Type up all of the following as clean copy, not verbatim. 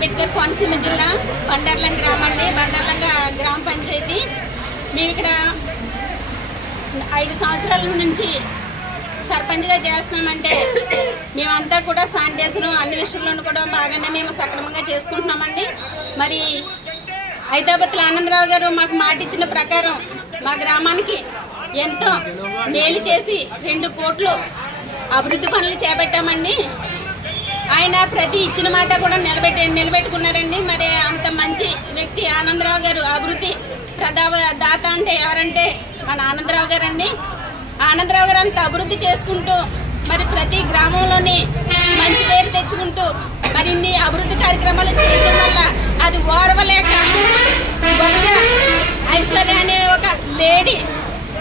అంబేద్కర్ కోనసీమ జిల్లా బండార్లం గ్రామం అండి. బండార్లం గ్రామ పంచాయతీ. మేము ఇక్కడ 5 సంవత్సరాల నుంచి సర్పంచ్గా చేస్తున్నామంటే మేమంతా కూడా శానిటేషన్ అన్ని విషయంలోనూ కూడా బాగానే మేము సక్రమంగా చేసుకుంటున్నామండి. మరి హైదరాబాద్లో ఆనందరావు గారు మాకు మాట ఇచ్చిన ప్రకారం మా గ్రామానికి ఎంతో మేలు చేసి 2 కోట్లు అభివృద్ధి పనులు చేపట్టామండి. ఆయన ప్రతి ఇచ్చిన మాట కూడా నిలబెట్టుకున్నారండి. మరి అంత మంచి వ్యక్తి ఆనందరావు గారు. అభివృద్ధి దాత అంటే ఎవరంటే మన ఆనందరావు గారు అండి. ఆనందరావు గారు అంత అభివృద్ధి చేసుకుంటూ మరి ప్రతి గ్రామంలోని మంచి పేరు తెచ్చుకుంటూ మరి ఇన్ని అభివృద్ధి కార్యక్రమాలు చేయడం వల్ల అది ఓర్వలేక ఐశ్వర్య అనే ఒక లేడీ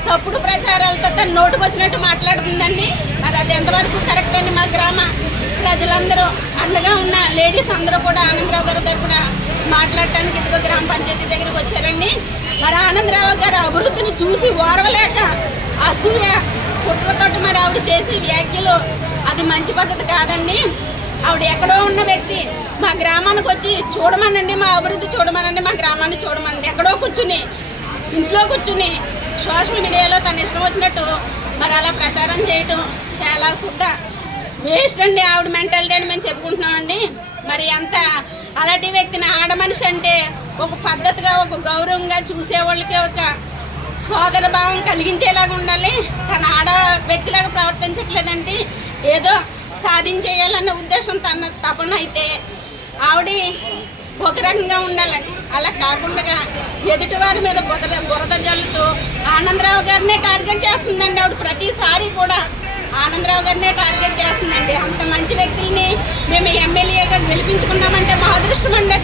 తప్పుడు ప్రచారాలతో తన నోటుకు వచ్చినట్టు మాట్లాడుతుందండి. మరి అది ఎంతవరకు కరెక్ట్ అని మా గ్రామ ప్రజలందరూ అండగా ఉన్న లేడీస్ అందరూ కూడా ఆనందరావు గారి తరఫున మాట్లాడటానికి ఇదిగో గ్రామ పంచాయతీ దగ్గరికి వచ్చారండి. మరి ఆనందరావు గారి అభివృద్ధిని చూసి ఓర్వలేక అసూయ కుట్రతోటి మరి ఆవిడ చేసి వ్యాఖ్యలు అది మంచి పద్ధతి కాదండి. ఆవిడ ఎక్కడో ఉన్న వ్యక్తి మా గ్రామానికి వచ్చి చూడమనండి, మా అభివృద్ధి చూడమనండి, మా గ్రామాన్ని చూడమనండి. ఎక్కడో కూర్చుని ఇంట్లో కూర్చుని సోషల్ మీడియాలో తన ఇష్టం వచ్చినట్టు మరి అలా ప్రచారం చేయటం చాలా శుద్ధ వేస్ట్ అండి. ఆవిడ మెంటాలిటీ అని మేము చెప్పుకుంటున్నామండి. మరి అంత అలాంటి వ్యక్తిని ఆడ మనిషి అంటే ఒక పద్ధతిగా ఒక గౌరవంగా చూసేవాళ్ళకి ఒక సోదర భావం కలిగించేలాగా ఉండాలి. తన ఆడ వ్యక్తిలాగా ప్రవర్తించట్లేదండి. ఏదో సాధించేయాలన్న ఉద్దేశం తన తపన అయితే ఆవిడ ఒక రకంగా ఉండాలండి. అలా కాకుండా ఎదుటి వారి మీద బురద జల్లుతూ ఆనందరావు గారినే టార్గెట్ చేస్తుందండి. ఆవిడ ప్రతిసారి కూడా ఆనందరావు గారినే టార్గెట్ చేస్తుందండి. అంత మంచి వ్యక్తుల్ని మేము ఎమ్మెల్యేగా గెలిపించుకున్నామంటే మా అదృష్టం అండి.